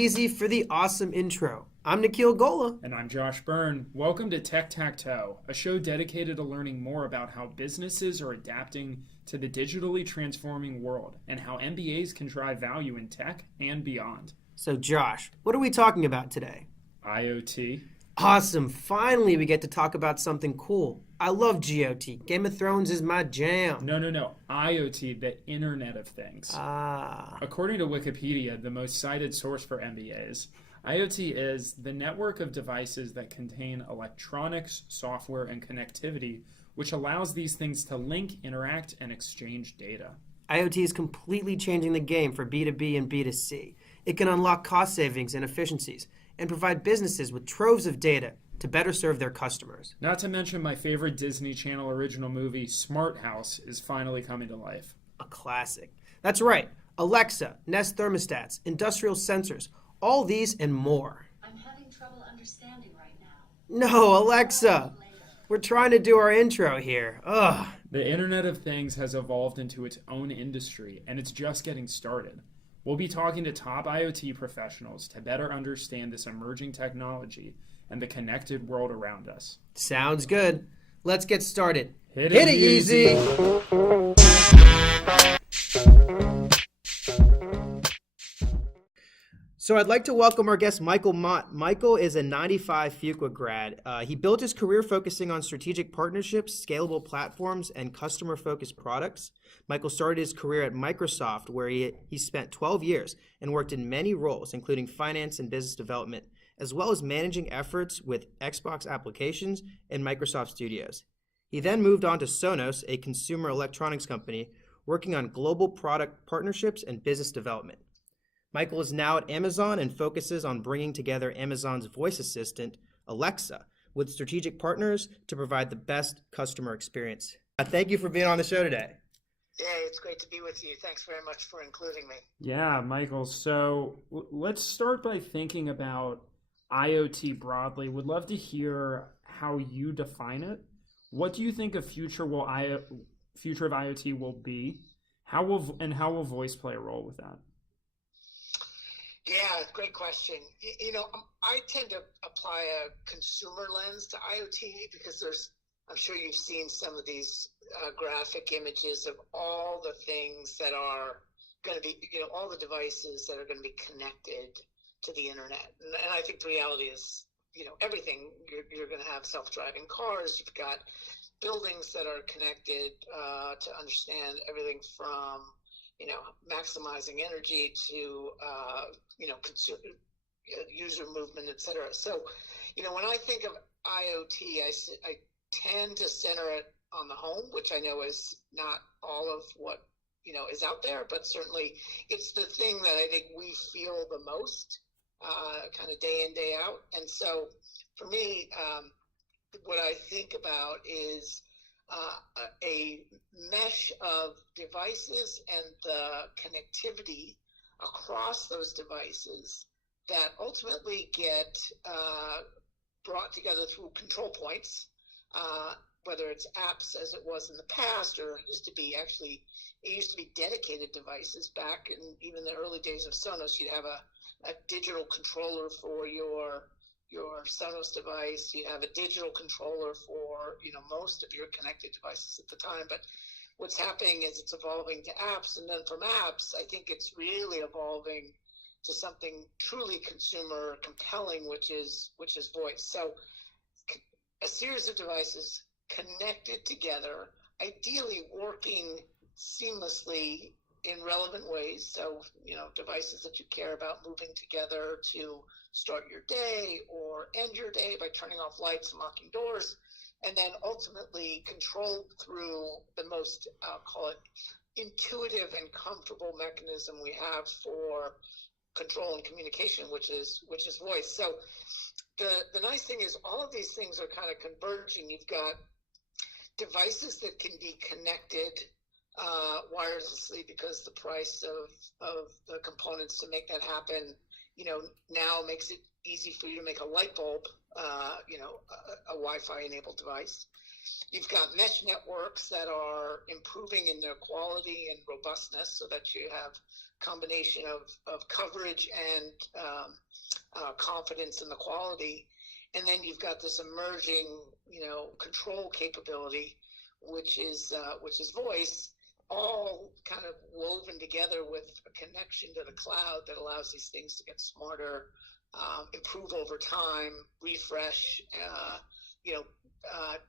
easy for the awesome intro. I'm Nikhil Gola. And I'm Josh Byrne. Welcome to Tech Tac-Toe, a show dedicated to learning more about how businesses are adapting to the digitally transforming world and how MBAs can drive value in tech and beyond. So Josh, what are we talking about today? IoT. Awesome. Finally, we get to talk about something cool. I love GOT. Game of Thrones is my jam. No. IoT, the Internet of Things. According to Wikipedia, the most cited source for MBAs, IoT is the network of devices that contain electronics, software, and connectivity, which allows these things to link, interact, and exchange data. IoT is completely changing the game for B2B and B2C. It can unlock cost savings and efficiencies and provide businesses with troves of data to better serve their customers. Not to mention my favorite Disney Channel original movie, Smart House, is finally coming to life. A classic. That's right. Alexa, Nest thermostats, industrial sensors, all these and more. I'm having trouble understanding right now. No, Alexa. We're trying to do our intro here. Ugh. The Internet of Things has evolved into its own industry, and it's just getting started. We'll be talking to top IoT professionals to better understand this emerging technology and the connected world around us. Sounds good. Let's get started. Hit it easy. So I'd like to welcome our guest, Michael Mott. Michael is a 95 Fuqua grad. He built his career focusing on strategic partnerships, scalable platforms, and customer-focused products. Michael started his career at Microsoft, where he spent 12 years and worked in many roles, including finance and business development, as well as managing efforts with Xbox applications and Microsoft Studios. He then moved on to Sonos, a consumer electronics company, working on global product partnerships and business development. Michael is now at Amazon and focuses on bringing together Amazon's voice assistant, Alexa, with strategic partners to provide the best customer experience. Thank you for being on the show today. Yeah, it's great to be with you. Thanks very much for including me. Yeah, Michael. So let's start by thinking about IoT broadly. Would love to hear how you define it. What do you think a future of IoT will be? How will voice play a role with that? Yeah, great question. I tend to apply a consumer lens to IoT because I'm sure you've seen some of these graphic images of all the things that are going to be, all the devices that are going to be connected to the internet. And I think the reality is, everything, you're going to have self-driving cars. You've got buildings that are connected to understand everything from maximizing energy to, user movement, et cetera. So, when I think of IoT, I tend to center it on the home, which I know is not all of what, is out there, but certainly it's the thing that I think we feel the most, kind of day in, day out. And so for me, what I think about is a mesh of devices and the connectivity across those devices that ultimately get brought together through control points, whether it's apps as it was in the past, or it used to be dedicated devices back in even the early days of Sonos. You'd have a digital controller for your Sonos device. You have a digital controller for most of your connected devices at the time. But what's happening is it's evolving to apps, and then from apps, I think it's really evolving to something truly consumer compelling, which is voice. So a series of devices connected together, ideally working seamlessly in relevant ways. So, devices that you care about moving together to start your day or end your day by turning off lights and locking doors, and then ultimately controlled through the most, call it, intuitive and comfortable mechanism we have for control and communication, which is voice. So the nice thing is all of these things are kind of converging. You've got devices that can be connected wirelessly because the price of the components to make that happen, now makes it easy for you to make a light bulb, a Wi-Fi enabled device. You've got mesh networks that are improving in their quality and robustness so that you have combination of coverage and confidence in the quality. And then you've got this emerging, control capability, which is voice, all kind of woven together with a connection to the cloud that allows these things to get smarter, improve over time, refresh,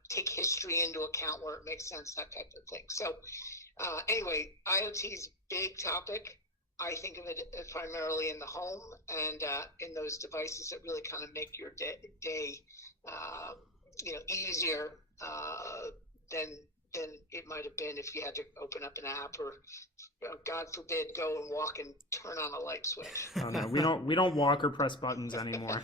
take history into account where it makes sense, that type of thing. So anyway, IoT is a big topic. I think of it primarily in the home and in those devices that really kind of make your day easier than it might have been if you had to open up an app or, God forbid, go and walk and turn on a light switch. Oh, no, we don't walk or press buttons anymore.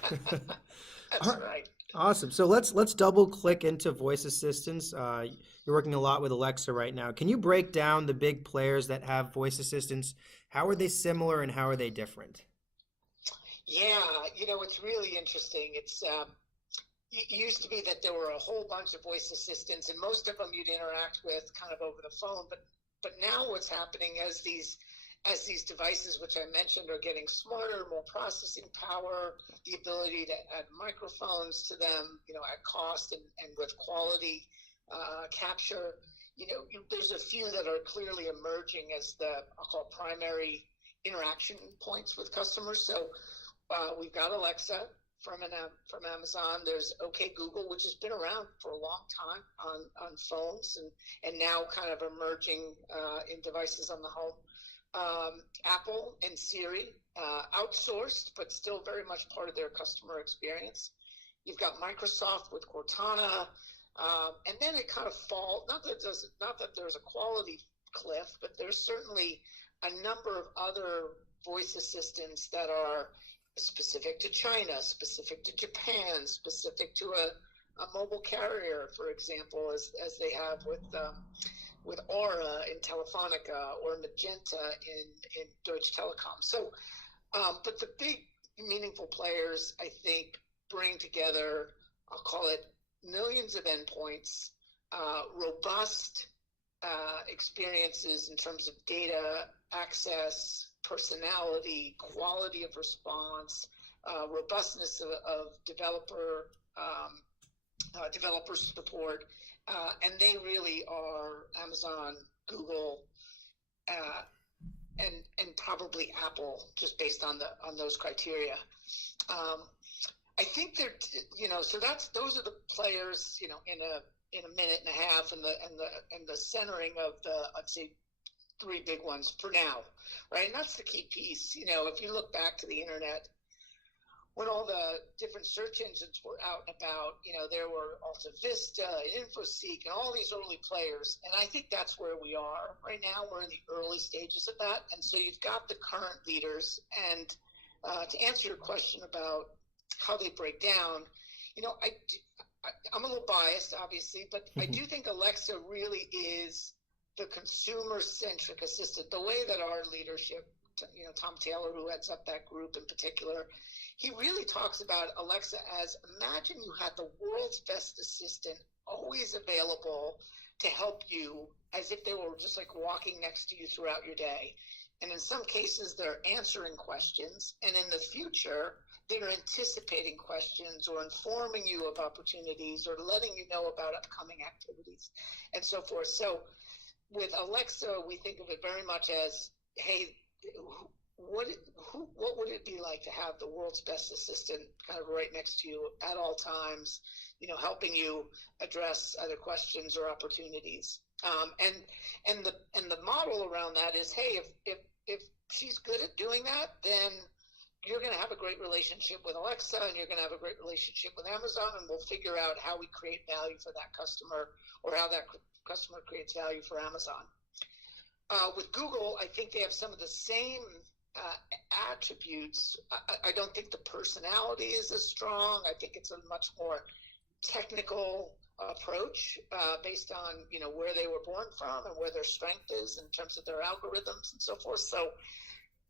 That's right. Awesome. So let's double click into voice assistants. You're working a lot with Alexa right now. Can you break down the big players that have voice assistants? How are they similar and how are they different? Yeah, it's really interesting. It used to be that there were a whole bunch of voice assistants, and most of them you'd interact with kind of over the phone. But now what's happening as these devices, which I mentioned, are getting smarter, more processing power, the ability to add microphones to them, at cost and with quality capture. There's a few that are clearly emerging as I'll call primary interaction points with customers. So we've got Alexa from Amazon. There's OK Google, which has been around for a long time on phones and now kind of emerging in devices on the home. Apple and Siri, outsourced, but still very much part of their customer experience. You've got Microsoft with Cortana, and then it kind of falls. Not that there's a quality cliff, but there's certainly a number of other voice assistants that are specific to China, specific to Japan, specific to a mobile carrier, for example, as they have with Aura in Telefonica or Magenta in Deutsche Telekom. So, but the big meaningful players, I think, bring together, I'll call it, millions of endpoints, robust experiences in terms of data access, personality, quality of response, robustness of developer support, and they really are Amazon, Google, and probably Apple, just based on those criteria. I think they're, so those are the players, in a minute and a half, and the centering of I'd say, three big ones for now, right? And that's the key piece. If you look back to the internet, when all the different search engines were out and about, there were Alta Vista and InfoSeek and all these early players. And I think that's where we are right now. We're in the early stages of that. And so you've got the current leaders. And to answer your question about how they break down, I'm a little biased, obviously, but I do think Alexa really is the consumer-centric assistant. The way that our leadership, Tom Taylor, who heads up that group in particular, he really talks about Alexa as, imagine you had the world's best assistant always available to help you, as if they were just like walking next to you throughout your day. And in some cases, they're answering questions. And in the future, they're anticipating questions or informing you of opportunities or letting you know about upcoming activities and so forth. So with Alexa, we think of it very much as, hey, what would it be like to have the world's best assistant kind of right next to you at all times, helping you address other questions or opportunities. And the model around that is, hey, if she's good at doing that, then you're going to have a great relationship with Alexa, and you're going to have a great relationship with Amazon, and we'll figure out how we create value for that customer, or how that customer creates value for Amazon. With Google, I think they have some of the same attributes. I don't think the personality is as strong. I think it's a much more technical approach based on where they were born from and where their strength is in terms of their algorithms and so forth. So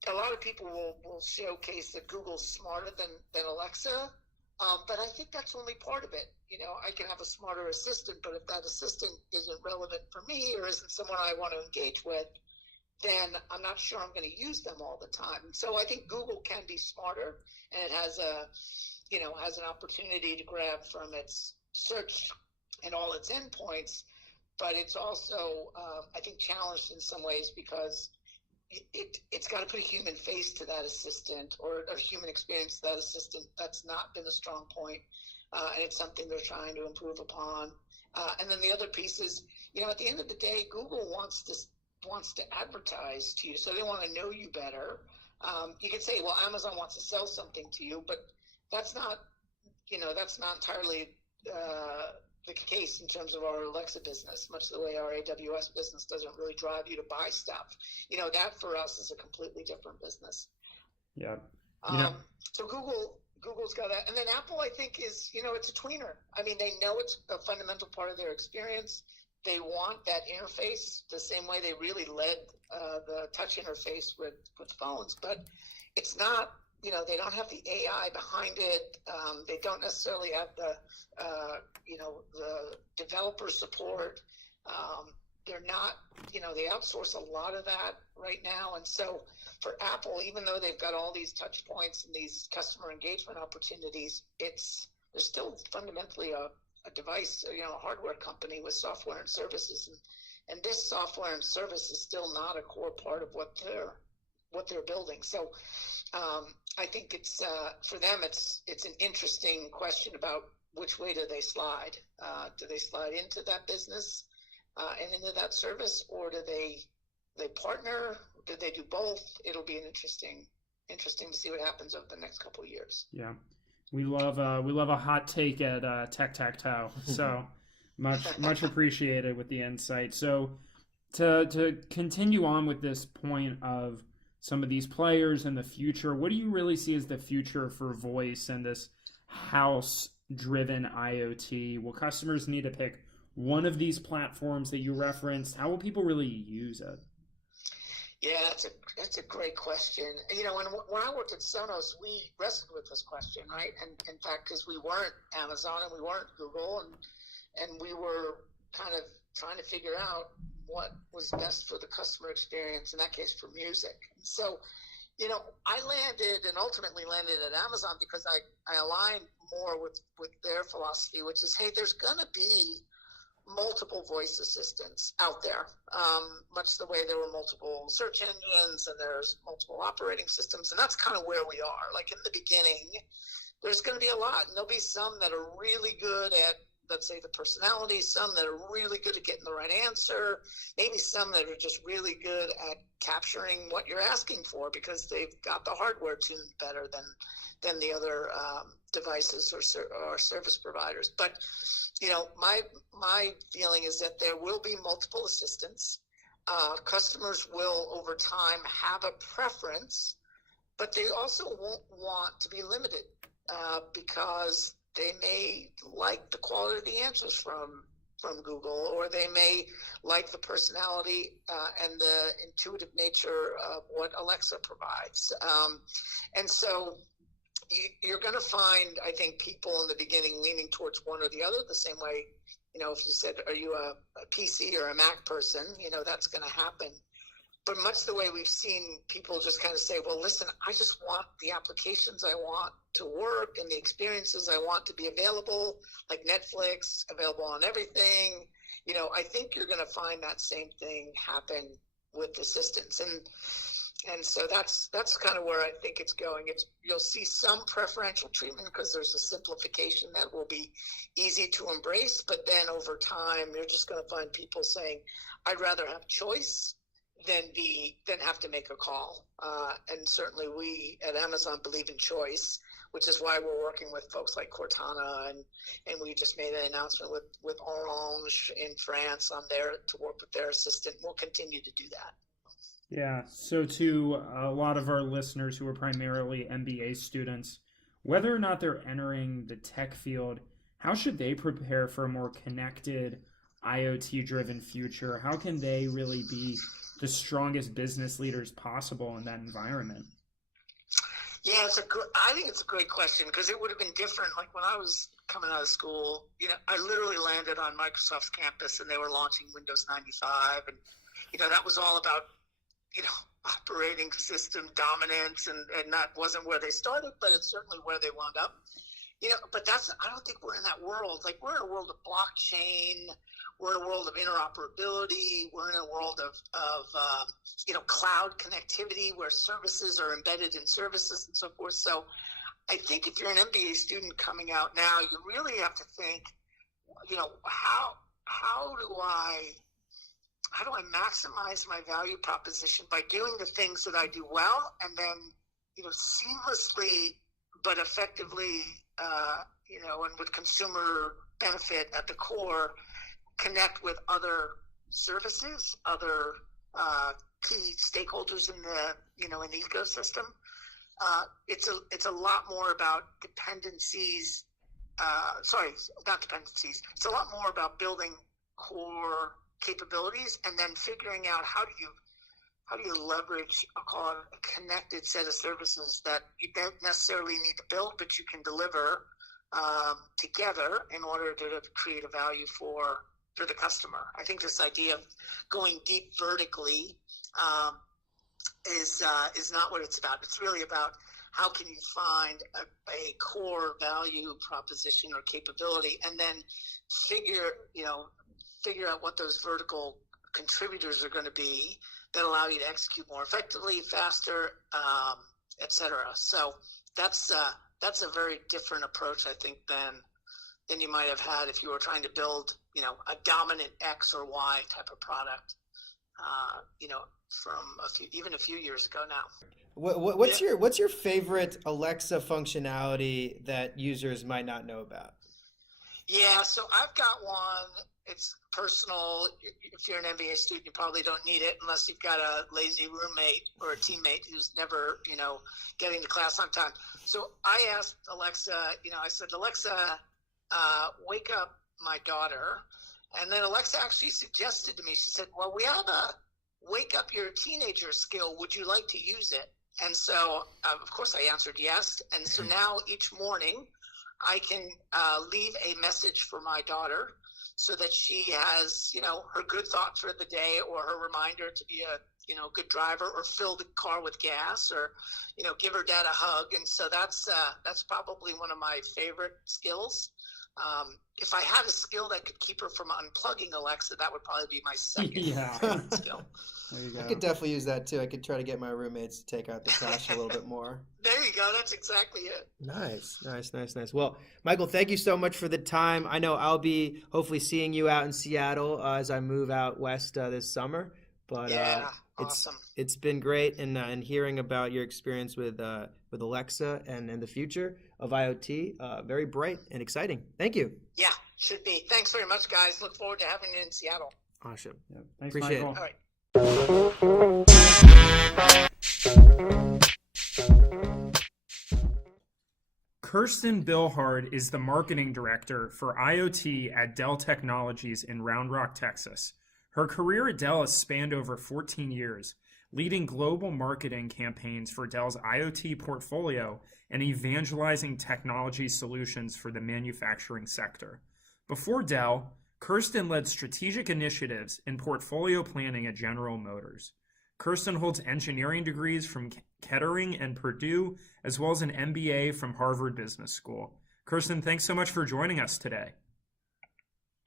a lot of people will showcase that Google's smarter than Alexa, but I think that's only part of it. I can have a smarter assistant, but if that assistant isn't relevant for me or isn't someone I want to engage with, then I'm not sure I'm going to use them all the time. So I think Google can be smarter, and it has has an opportunity to grab from its search and all its endpoints, but it's also, I think, challenged in some ways because it's got to put a human face to that assistant, or a human experience to that assistant. That's not been a strong point, and it's something they're trying to improve upon. And then the other piece is, at the end of the day, Google wants to advertise to you, so they want to know you better. You could say, well, Amazon wants to sell something to you, but that's not entirely the case in terms of our Alexa business, much the way our AWS business doesn't really drive you to buy stuff. That for us is a completely different business. Yeah. So Google's got that. And then Apple, I think, is, it's a tweener. I mean, they know it's a fundamental part of their experience. They want that interface the same way they really led the touch interface with phones, but it's not, they don't have the AI behind it. They don't necessarily have the developer support. They're not, they outsource a lot of that right now. And so for Apple, even though they've got all these touch points and these customer engagement opportunities, they're still fundamentally a device, a hardware company with software and services. And this software and service is still not a core part of what they're building. So I think it's for them, it's an interesting question about which way do they slide. Do they slide into that business and into that service, or do they partner? Do they do both? It'll be interesting to see what happens over the next couple of years. Yeah, we love a hot take at Tech Tech Toe. So much appreciated with the insight. So to continue on with this point of some of these players in the future, what do you really see as the future for voice and this house-driven IoT? Will customers need to pick one of these platforms that you referenced? How will people really use it? Yeah, that's a great question. When I worked at Sonos, we wrestled with this question, right? And in fact, because we weren't Amazon and we weren't Google, and we were kind of trying to figure out what was best for the customer experience, in that case for music. So, I ultimately landed at Amazon because I aligned more with their philosophy, which is, hey, there's going to be multiple voice assistants out there, much the way there were multiple search engines and there's multiple operating systems. And that's kind of where we are. Like in the beginning, there's going to be a lot, and there'll be some that are really good at, let's say, the personality, some that are really good at getting the right answer, maybe some that are just really good at capturing what you're asking for because they've got the hardware tuned better than the other devices or service providers. But my feeling is that there will be multiple assistants. Customers will over time have a preference, but they also won't want to be limited because they may like the quality of the answers from Google, or they may like the personality and the intuitive nature of what Alexa provides. And so you're going to find, I think, people in the beginning leaning towards one or the other, the same way, if you said, are you a PC or a Mac person, that's going to happen. But much the way we've seen people just kind of say, well, listen, I just want the applications I want to work and the experiences I want to be available, like Netflix, available on everything. I think you're going to find that same thing happen with assistants. And so that's kind of where I think it's going. You'll see some preferential treatment because there's a simplification that will be easy to embrace. But then over time, you're just going to find people saying, I'd rather have choice than have to make a call. And certainly we at Amazon believe in choice, which is why we're working with folks like Cortana, and we just made an announcement with Orange in France to work with their assistant. We'll continue to do that. Yeah. So to a lot of our listeners who are primarily MBA students, whether or not they're entering the tech field, how should they prepare for a more connected, IoT-driven future? How can they really be the strongest business leaders possible in that environment? Yeah, I think it's a great question because it would have been different. Like when I was coming out of school, I literally landed on Microsoft's campus and they were launching Windows 95, and that was all about operating system dominance and that wasn't where they started, but it's certainly where they wound up. But I don't think we're in that world. Like, we're in a world of blockchain. We're in a world of interoperability. We're in a world of cloud connectivity where services are embedded in services and so forth. So I think if you're an MBA student coming out now, you really have to think, how do I maximize my value proposition by doing the things that I do well, and then, seamlessly but effectively, and with consumer benefit at the core, connect with other services, other key stakeholders in the ecosystem. It's a lot more about dependencies. Not dependencies. It's a lot more about building core capabilities and then figuring out how do you leverage, I'll call it, a connected set of services that you don't necessarily need to build, but you can deliver together in order to create a value for the customer. I think this idea of going deep vertically is not what it's about. It's really about how can you find a core value proposition or capability, and then figure out what those vertical contributors are going to be that allow you to execute more effectively, faster, et cetera. So that's a very different approach, I think, than you might have had if you were trying to build, a dominant X or Y type of product, from even a few years ago now. What's your favorite Alexa functionality that users might not know about? Yeah, so I've got one. It's personal. If you're an MBA student, you probably don't need it unless you've got a lazy roommate or a teammate who's never, getting to class on time. So I asked Alexa, I said, Alexa, wake up my daughter. And then Alexa actually suggested to me, she said, well, we have a wake up your teenager skill. Would you like to use it? And so, of course, I answered yes. And so now each morning I can leave a message for my daughter so that she has, her good thought for the day, or her reminder to be a, good driver, or fill the car with gas, or, give her dad a hug. And so that's probably one of my favorite skills. If I had a skill that could keep her from unplugging Alexa, that would probably be my second favorite skill. There you go. I could definitely use that too. I could try to get my roommates to take out the trash a little bit more. There you go. That's exactly it. Nice. Well, Michael, thank you so much for the time. I know I'll be hopefully seeing you out in Seattle as I move out west this summer. But awesome. It's been great, and hearing about your experience with Alexa and the future of IoT, very bright and exciting. Thank you. Yeah, should be. Thanks very much, guys. Look forward to having you in Seattle. Awesome. Yeah. Thanks, Appreciate Michael. it. All right. Kirsten Billhardt is the marketing director for IoT at Dell Technologies in Round Rock, Texas. Her career at Dell has spanned over 14 years, leading global marketing campaigns for Dell's IoT portfolio and evangelizing technology solutions for the manufacturing sector. Before Dell, Kirsten led strategic initiatives in portfolio planning at General Motors. Kirsten holds engineering degrees from Kettering and Purdue, as well as an MBA from Harvard Business School. Kirsten, thanks so much for joining us today.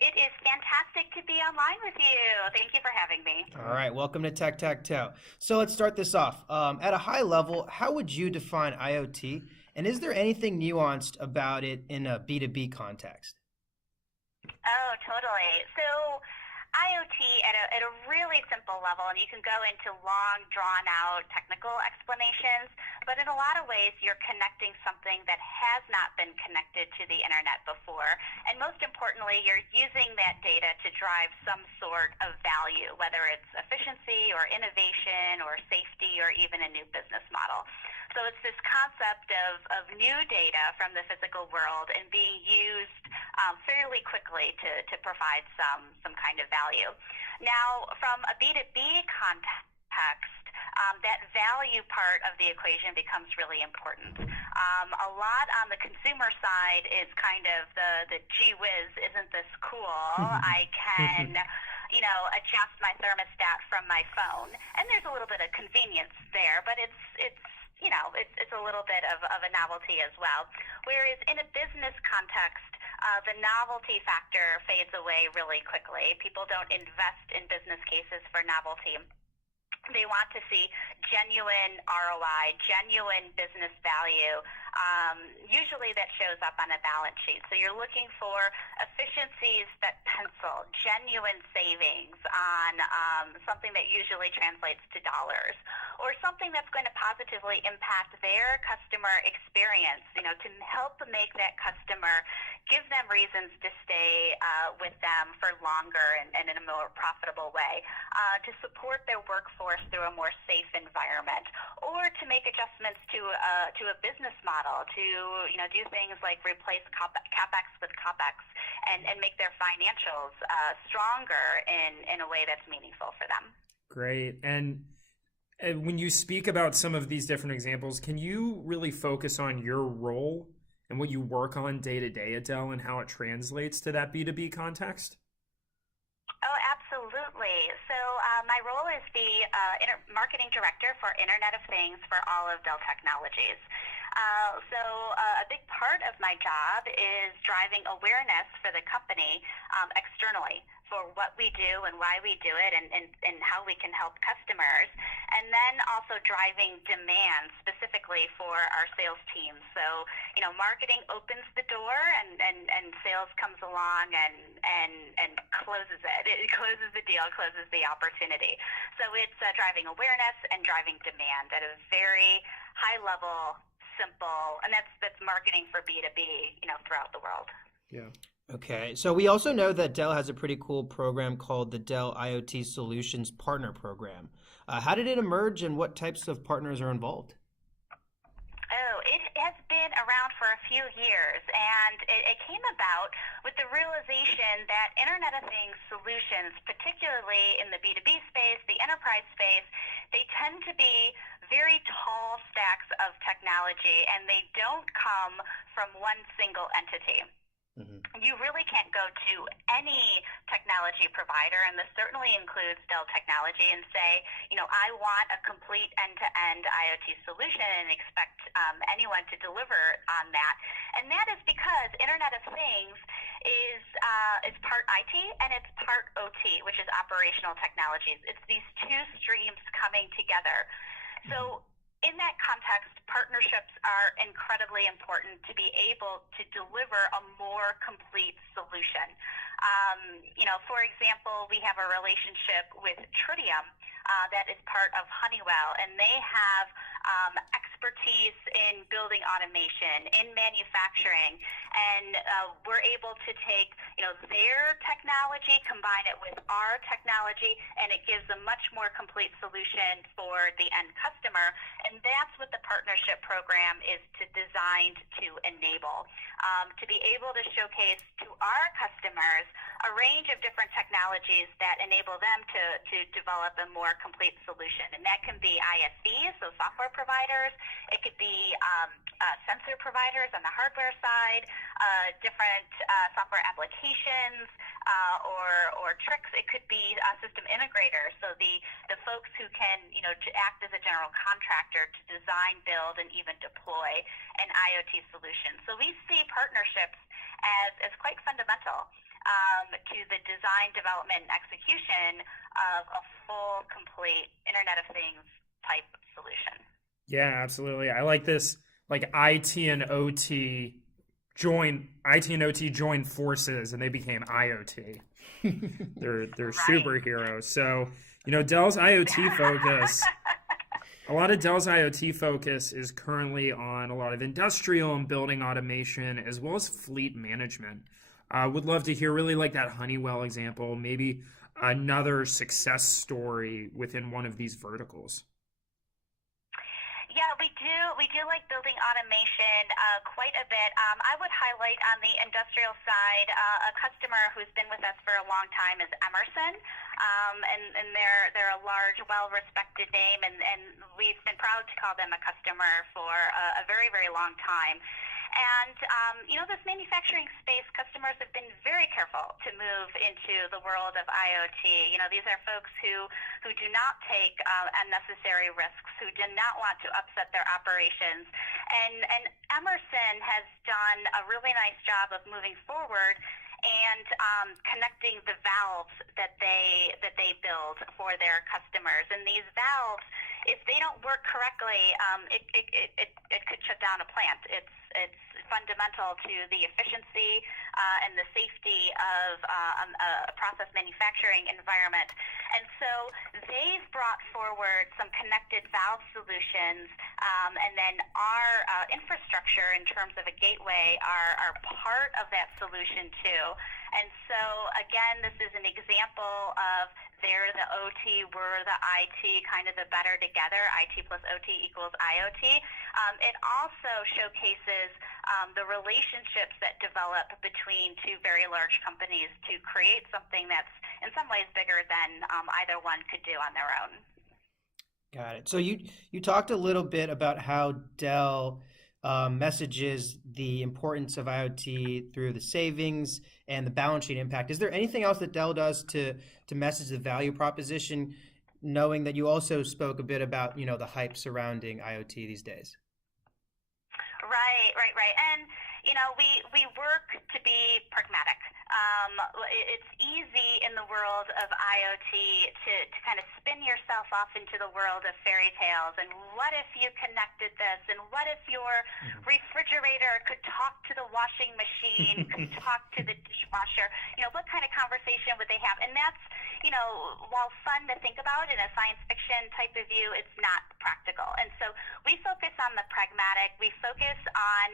It is fantastic to be online with you. Thank you for having me. All right, welcome to Tech Tech Toe. So let's start this off. At a high level, how would you define IoT, and is there anything nuanced about it in a B2B context? Oh, totally. So IoT at a really simple level, and you can go into long, drawn-out technical explanations, but in a lot of ways, you're connecting something that has not been connected to the internet before. And most importantly, you're using that data to drive some sort of value, whether it's efficiency or innovation or safety or even a new business model. So it's this concept of new data from the physical world and being used fairly quickly to provide some kind of value. Now, from a B2B context, that value part of the equation becomes really important. A lot on the consumer side is kind of the gee whiz, isn't this cool? I can adjust my thermostat from my phone. And there's a little bit of convenience there, but it's a little bit of a novelty as well. Whereas in a business context, the novelty factor fades away really quickly. People don't invest in business cases for novelty. They want to see genuine ROI, genuine business value. Usually that shows up on a balance sheet. So you're looking for efficiencies that pencil, genuine savings on something that usually translates to dollars, or something that's going to positively impact their customer experience, to help make that customer, give them reasons to stay with them for longer and in a more profitable way, to support their workforce through a more safe environment, or to make adjustments to a business model, to do things like replace capex with capex and make their financials stronger in a way that's meaningful for them. Great. And when you speak about some of these different examples, can you really focus on your role and what you work on day to day at Dell and how it translates to that B2B context? Oh, absolutely. So my role is the marketing director for Internet of Things for all of Dell Technologies. So a big part of my job is driving awareness for the company externally for what we do and why we do it and how we can help customers, and then also driving demand specifically for our sales team. So, marketing opens the door and sales comes along and closes it. It closes the deal, closes the opportunity. So it's driving awareness and driving demand at a very high level, simple, and that's marketing for B2B, throughout the world. Yeah. Okay, so we also know that Dell has a pretty cool program called the Dell IoT Solutions Partner Program. How did it emerge and what types of partners are involved? Oh, it has been around for a few years, and it came about with the realization that Internet of Things solutions, particularly in the B2B space, the enterprise space, they tend to be very tall stacks of technology, and they don't come from one single entity. You really can't go to any technology provider, and this certainly includes Dell Technology, and say, I want a complete end-to-end IoT solution and expect anyone to deliver on that. And that is because Internet of Things is part IT and it's part OT, which is operational technologies. It's these two streams coming together. So in that context, partnerships are incredibly important to be able to deliver a more complete solution. For example, we have a relationship with Tritium that is part of Honeywell, and they have expertise in building automation, in manufacturing, and we're able to take their technology, combine it with our technology, and it gives a much more complete solution for the end customer. And that's what the partnership program is designed to enable, to be able to showcase to our customers a range of different technologies that enable them to develop a more complete solution. And that can be ISVs, so software providers. It could be sensor providers on the hardware side, different software applications, or tricks. It could be system integrators, so the folks who can to act as a general contractor to design, build, and even deploy an IoT solution. So we see partnerships as quite fundamental to the design, development, and execution of a full, complete Internet of Things type solution. Yeah, absolutely. I like this. Like IT and OT joined forces, and they became IoT. They're Right. superheroes. So Dell's IoT focus. A lot of Dell's IoT focus is currently on a lot of industrial and building automation, as well as fleet management. Would love to hear really like that Honeywell example, maybe another success story within one of these verticals. Yeah, we do like building automation quite a bit. I would highlight on the industrial side a customer who's been with us for a long time is Emerson, and they're a large, well-respected name, and we've been proud to call them a customer for a very, very long time. And, this manufacturing space, customers have been very careful to move into the world of IoT. These are folks who do not take unnecessary risks, who do not want to upset their operations. And Emerson has done a really nice job of moving forward and connecting the valves that they build for their customers. And these valves, if they don't work correctly, it could shut down a plant. It's fundamental to the efficiency and the safety of a process manufacturing environment. And so they've brought forward some connected valve solutions, and then our infrastructure in terms of a gateway are part of that solution too. And so again, this is an example of they're the OT, we're the IT, kind of the better together. IT plus OT equals IoT. It also showcases the relationships that develop between two very large companies to create something that's in some ways bigger than either one could do on their own. Got it. So you talked a little bit about how Dell messages the importance of IoT through the savings and the balance sheet impact. Is there anything else that Dell does to message the value proposition, knowing that you also spoke a bit about, the hype surrounding IoT these days? Right. And, we work to be pragmatic. It's easy in the world of IoT to kind of spin yourself off into the world of fairy tales. And what if you connected this? And what if your refrigerator could talk to the washing machine, could talk to the dishwasher? What kind of conversation would they have? And that's, while fun to think about in a science fiction type of view, it's not practical. And so we focus on the pragmatic. We focus on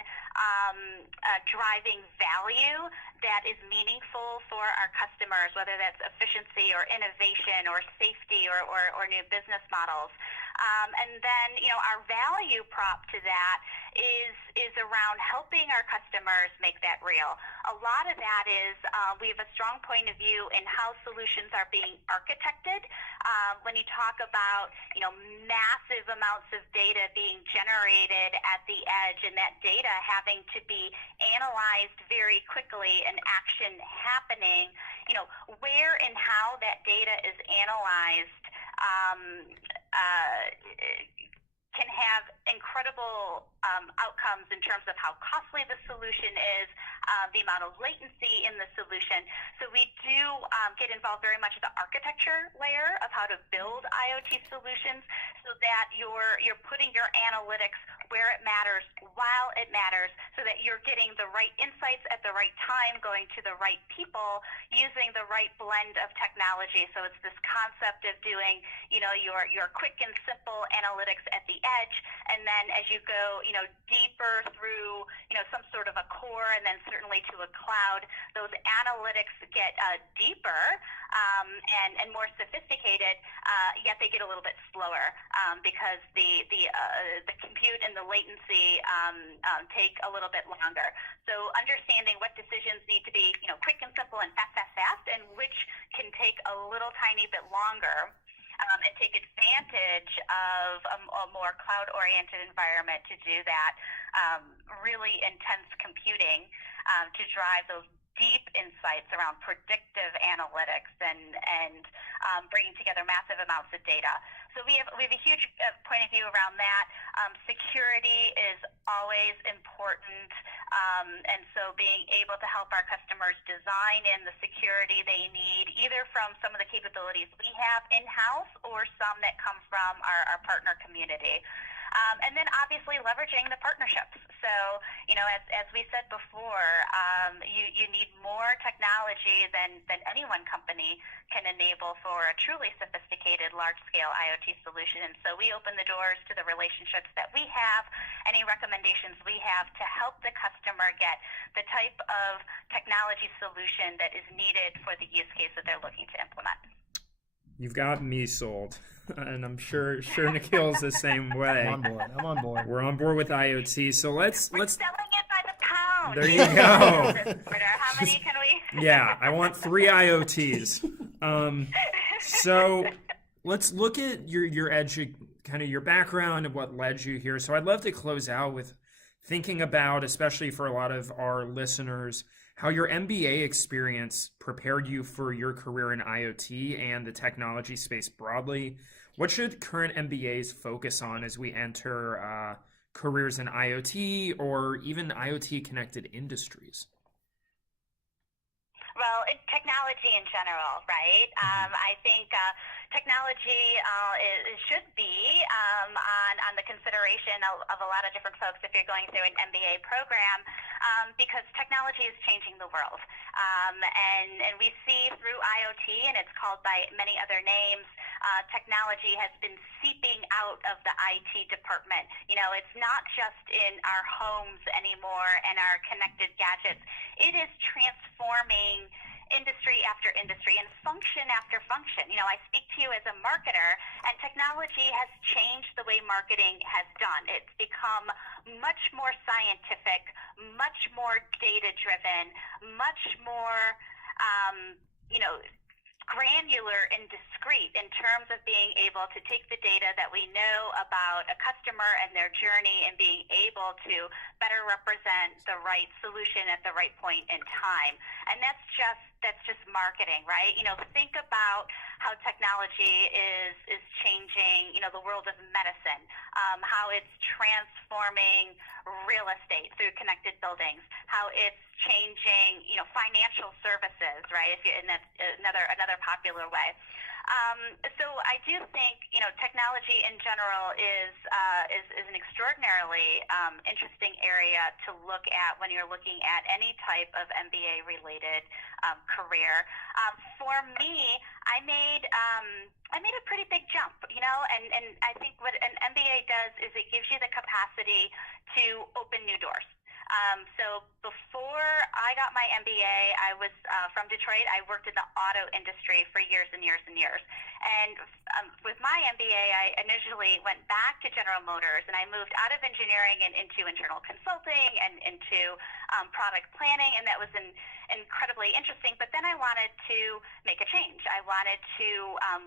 driving value that is meaningful for our customers, whether that's efficiency or innovation or safety or new business models. And then, our value prop to that is around helping our customers make that real. A lot of that is we have a strong point of view in how solutions are being architected. When you talk about, massive amounts of data being generated at the edge and that data having to be analyzed very quickly and action happening, where and how that data is analyzed can have incredible outcomes in terms of how costly the solution is, the amount of latency in the solution. So we do get involved very much at the architecture layer of how to build IoT solutions so that you're putting your analytics where it matters, while it matters, so that you're getting the right insights at the right time, going to the right people, using the right blend of technology. So it's this concept of doing, your quick and simple analytics at the edge, and then as you go, deeper through, some sort of a core, and then certainly to a cloud, those analytics get deeper and more sophisticated, yet they get a little bit slower because the compute and the latency take a little bit longer. So understanding what decisions need to be, quick and simple and fast, and which can take a little tiny bit longer. And take advantage of a more cloud-oriented environment to do that, really intense computing to drive those deep insights around predictive analytics and bringing together massive amounts of data. So we have a huge point of view around that. Security is always important, and so being able to help our customers design in the security they need, either from some of the capabilities we have in-house or some that come from our partner community. And then obviously leveraging the partnerships. So, as we said before, you need more technology than any one company can enable for a truly sophisticated, large-scale IoT solution. And so we open the doors to the relationships that we have, any recommendations we have to help the customer get the type of technology solution that is needed for the use case that they're looking to implement. You've got me sold, and I'm sure Nikhil's the same way. I'm on board. We're on board with IoT, so let's selling it by the pound. There you go. How many can we? Yeah, I want 3 IoTs. So let's look at your kind of your background and what led you here. So I'd love to close out with thinking about, especially for a lot of our listeners, how your MBA experience prepared you for your career in IoT and the technology space broadly. What should current MBAs focus on as we enter careers in IoT or even IoT connected industries? Well, technology in general, right? I think technology should be on the consideration of a lot of different folks if you're going through an MBA program, because technology is changing the world. And we see through IoT, and it's called by many other names, technology has been seeping out of the IT department. You know, it's not just in our homes anymore and our connected gadgets. It is transforming industry after industry and function after function. You know, I speak to you as a marketer, and technology has changed the way marketing has done. It's become much more scientific, much more data-driven, much more, granular and discrete in terms of being able to take the data that we know about a customer and their journey and being able to better represent the right solution at the right point in time. And that's just marketing, right? You know, think about how technology is changing, the world of medicine, how it's transforming real estate through connected buildings, how it's changing, financial services, right? And that's another popular way. So I do think, technology in general is an extraordinarily interesting area to look at when you're looking at any type of MBA related career. For me, I made a pretty big jump, and I think what an MBA does is it gives you the capacity to open new doors. So before I got my MBA, I was from Detroit. I worked in the auto industry for years and years and years. And with my MBA, I initially went back to General Motors, and I moved out of engineering and into internal consulting and into product planning, and that was incredibly interesting. But then I wanted to make a change. I wanted to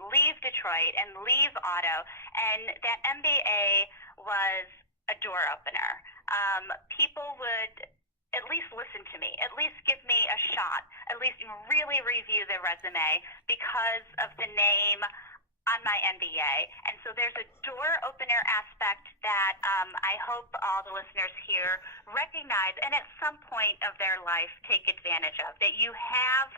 leave Detroit and leave auto, and that MBA was a door opener. People would at least listen to me, at least give me a shot, at least really review the resume because of the name on my MBA. And so there's a door opener aspect that I hope all the listeners here recognize and at some point of their life take advantage of, that you have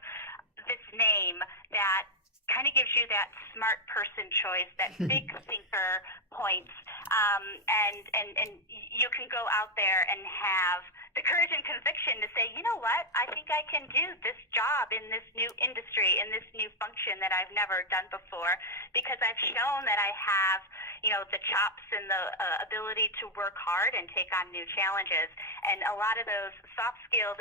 this name that kind of gives you that smart person choice, that big thinker points, and you can go out there and have the courage and conviction to say, you know what, I think I can do this job in this new industry, in this new function that I've never done before, because I've shown that I have, the chops and the ability to work hard and take on new challenges, and a lot of those soft skills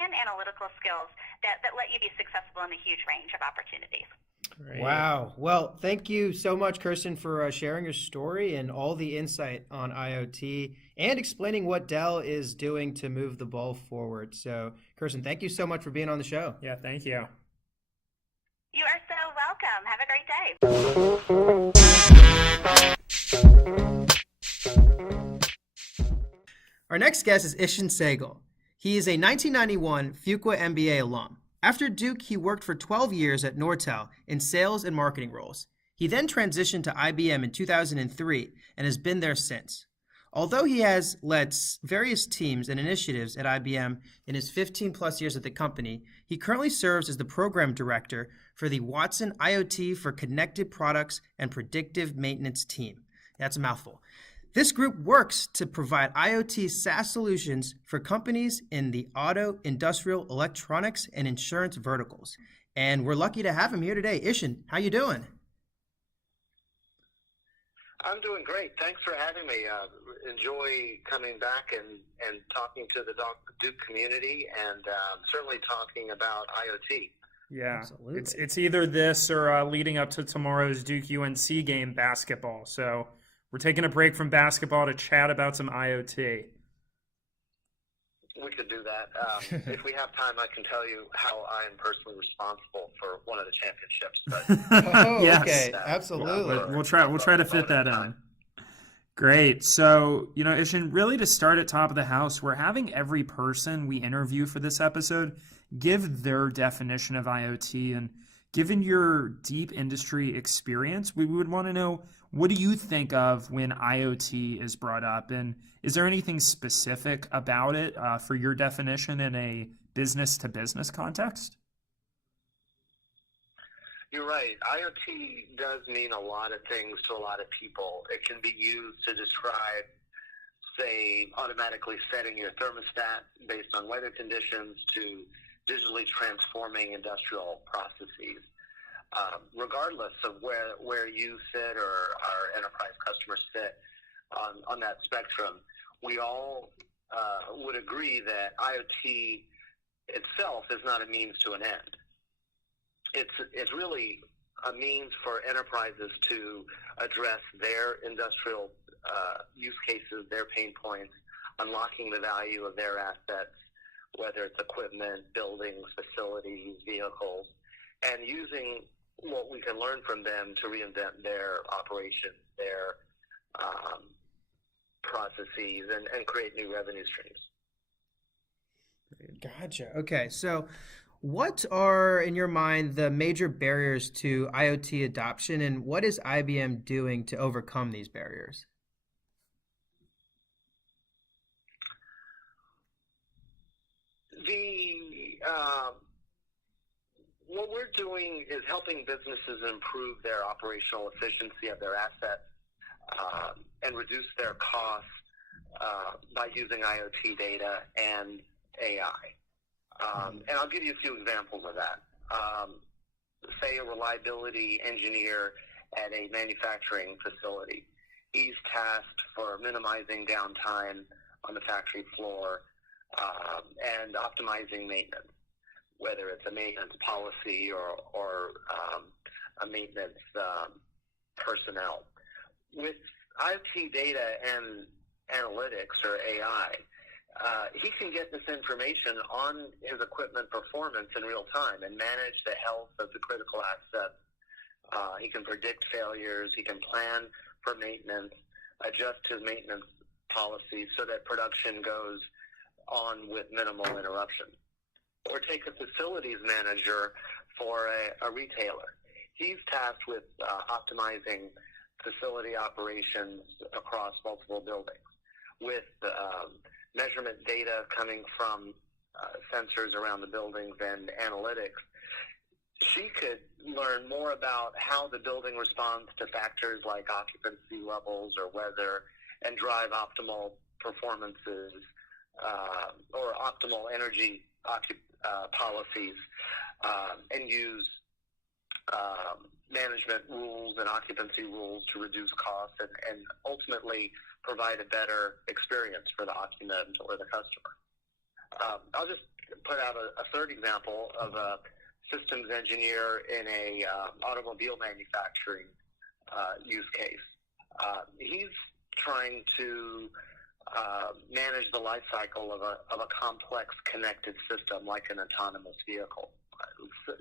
and analytical skills that let you be successful in a huge range of opportunities. Great. Wow. Well, thank you so much, Kirsten, for sharing your story and all the insight on IoT and explaining what Dell is doing to move the ball forward. So, Kirsten, thank you so much for being on the show. Yeah, thank you. You are so welcome. Have a great day. Our next guest is Ishan Sehgal. He is a 1991 Fuqua MBA alum. After Duke, he worked for 12 years at Nortel in sales and marketing roles. He then transitioned to IBM in 2003 and has been there since. Although he has led various teams and initiatives at IBM in his 15-plus years at the company, he currently serves as the program director for the Watson IoT for Connected Products and Predictive Maintenance team. That's a mouthful. This group works to provide IoT SaaS solutions for companies in the auto, industrial, electronics, and insurance verticals. And we're lucky to have him here today. Ishan, how you doing? I'm doing great. Thanks for having me. Enjoy coming back and talking to the Duke community and certainly talking about IoT. Yeah, Absolutely. It's either this or leading up to tomorrow's Duke UNC game, basketball. So we're taking a break from basketball to chat about some IoT. We could do that. If we have time, I can tell you how I am personally responsible for one of the championships. But Oh, Yes. okay. Absolutely. We'll try to fit that in. Great. So, Ishan, really to start at top of the house, we're having every person we interview for this episode give their definition of IoT. And given your deep industry experience, we would want to know, what do you think of when IoT is brought up? And is there anything specific about it for your definition in a business-to-business context? You're right. IoT does mean a lot of things to a lot of people. It can be used to describe, say, automatically setting your thermostat based on weather conditions to digitally transforming industrial processes. Regardless of where you sit or our enterprise customers sit on that spectrum, we all would agree that IoT itself is not a means to an end. It's really a means for enterprises to address their industrial use cases, their pain points, unlocking the value of their assets, whether it's equipment, buildings, facilities, vehicles, and using what we can learn from them to reinvent their operations, their processes, and create new revenue streams. Gotcha. Okay, so what are, in your mind, the major barriers to IoT adoption, and what is IBM doing to overcome these barriers? What we're doing is helping businesses improve their operational efficiency of their assets and reduce their costs by using IoT data and AI. And I'll give you a few examples of that. Say a reliability engineer at a manufacturing facility. He's tasked for minimizing downtime on the factory floor and optimizing maintenance, whether it's a maintenance policy or a maintenance personnel. With IoT data and analytics, or AI, he can get this information on his equipment performance in real time and manage the health of the critical assets. He can predict failures. He can plan for maintenance, adjust his maintenance policies so that production goes on with minimal interruption. Or take a facilities manager for a retailer. He's tasked with optimizing facility operations across multiple buildings with measurement data coming from sensors around the buildings and analytics. She could learn more about how the building responds to factors like occupancy levels or weather and drive optimal performances or optimal energy policies and use management rules and occupancy rules to reduce costs and ultimately provide a better experience for the occupant or the customer. I'll just put out a third example of a systems engineer in a automobile manufacturing use case. He's trying to manage the life cycle of a complex connected system like an autonomous vehicle.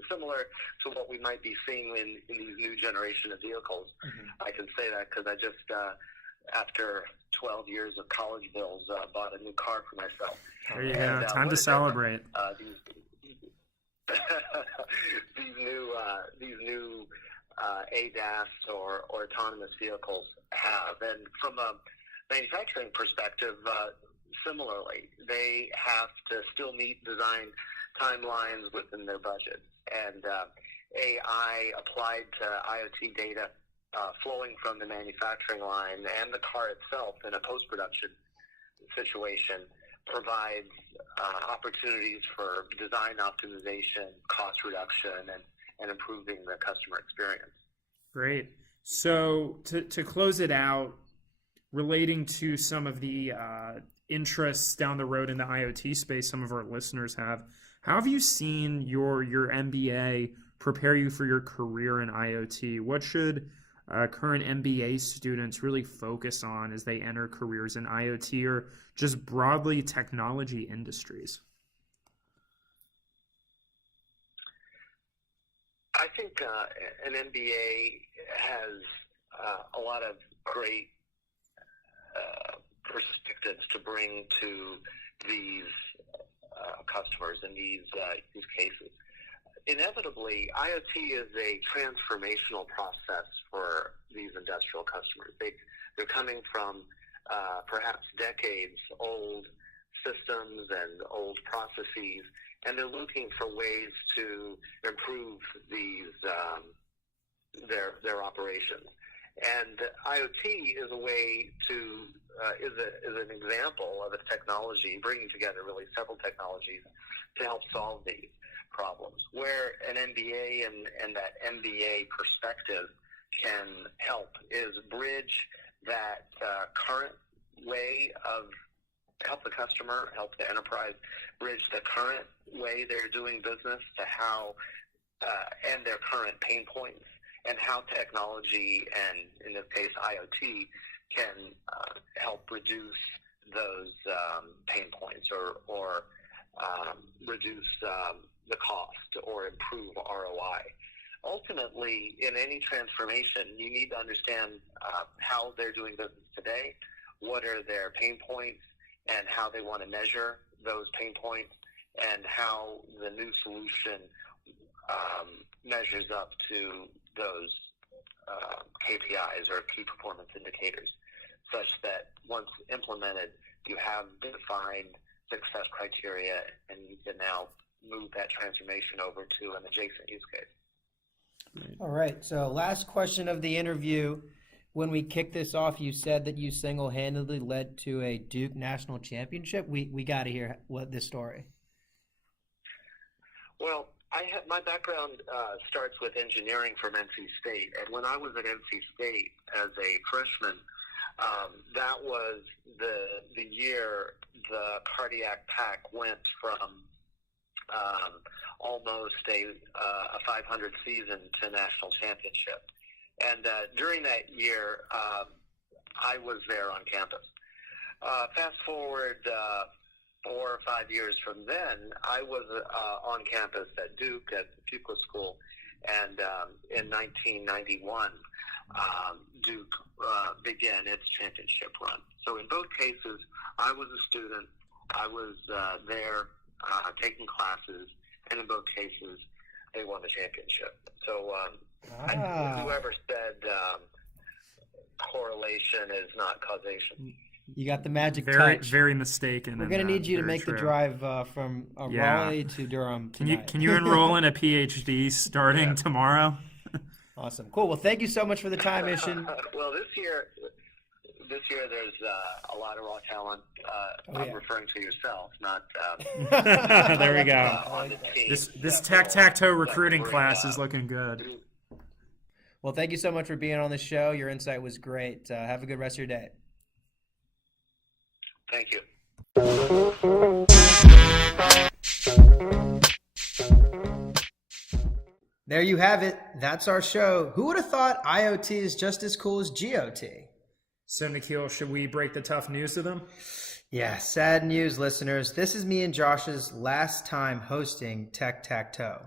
Similar to what we might be seeing in these new generation of vehicles. Mm-hmm. I can say that because I just, after 12 years of college bills, bought a new car for myself. There you go. Time to celebrate. These new ADAS or autonomous vehicles have. And from a manufacturing perspective, similarly, they have to still meet design timelines within their budget. And AI applied to IoT data flowing from the manufacturing line and the car itself in a post-production situation provides opportunities for design optimization, cost reduction, and improving the customer experience. Great. So to close it out, relating to some of the interests down the road in the IoT space some of our listeners have, how have you seen your MBA prepare you for your career in IoT? What should current MBA students really focus on as they enter careers in IoT or just broadly technology industries? I think an MBA has a lot of great perspectives to bring to these customers in these cases. Inevitably, IoT is a transformational process for these industrial customers. They're coming from perhaps decades-old systems and old processes, and they're looking for ways to improve these their operations. And IoT is a way to is an example of a technology bringing together really several technologies to help solve these problems. Where an MBA and that MBA perspective can help is bridge that current way of help the customer, help the enterprise bridge the current way they're doing business to how and their current pain points, and how technology, and in this case IoT, can help reduce those pain points or reduce the cost or improve ROI. Ultimately, in any transformation, you need to understand how they're doing business today, what are their pain points, and how they want to measure those pain points, and how the new solution measures up to those KPIs or key performance indicators, such that once implemented, you have defined success criteria, and you can now move that transformation over to an adjacent use case. All right, so last question of the interview. When we kicked this off, you said that you single-handedly led to a Duke national championship. We got to hear this story. Well, my background starts with engineering from NC State, and when I was at NC State as a freshman, that was the year the cardiac pack went from almost a 500 season to national championship. And during that year, I was there on campus. Fast forward 4 or 5 years from then, I was on campus at Duke at the Fuqua School, and in 1991, Duke began its championship run. So in both cases, I was a student. I was there taking classes, and in both cases, they won the championship. So whoever said correlation is not causation. You got the magic touch. Very mistaken. We're going to need you to make the drive from Raleigh to Durham tonight. Can you enroll in a PhD starting tomorrow? Awesome. Cool. Well, thank you so much for the time, Ishan. Well, this year there's a lot of raw talent. I'm referring to yourself, not. There we go. On the team. This tic-tac-toe recruiting class is looking good. Well, thank you so much for being on the show. Your insight was great. Have a good rest of your day. Thank you. There you have it. That's our show. Who would have thought IoT is just as cool as GOT? So, Nikhil, should we break the tough news to them? Yeah, sad news, listeners. This is me and Josh's last time hosting Tech-Tac-Toe.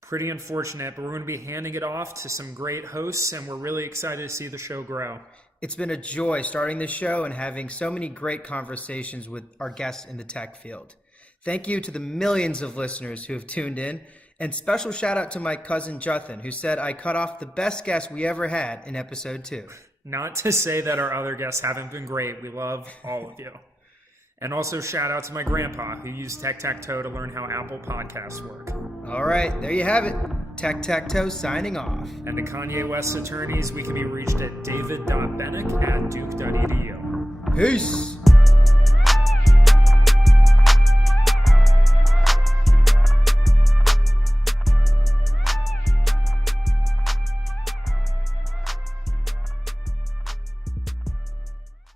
Pretty unfortunate, but we're going to be handing it off to some great hosts, and we're really excited to see the show grow. It's been a joy starting this show and having so many great conversations with our guests in the tech field. Thank you to the millions of listeners who have tuned in, and special shout out to my cousin Juthan, who said I cut off the best guest we ever had in episode 2. Not to say that our other guests haven't been great. We love all of you. And also shout out to my grandpa, who used Tech-Tac-Toe to learn how Apple Podcasts work. All right, there you have it. Tech-Tac-Toe signing off. And to Kanye West's attorneys, we can be reached at david.bennick@duke.edu. Peace.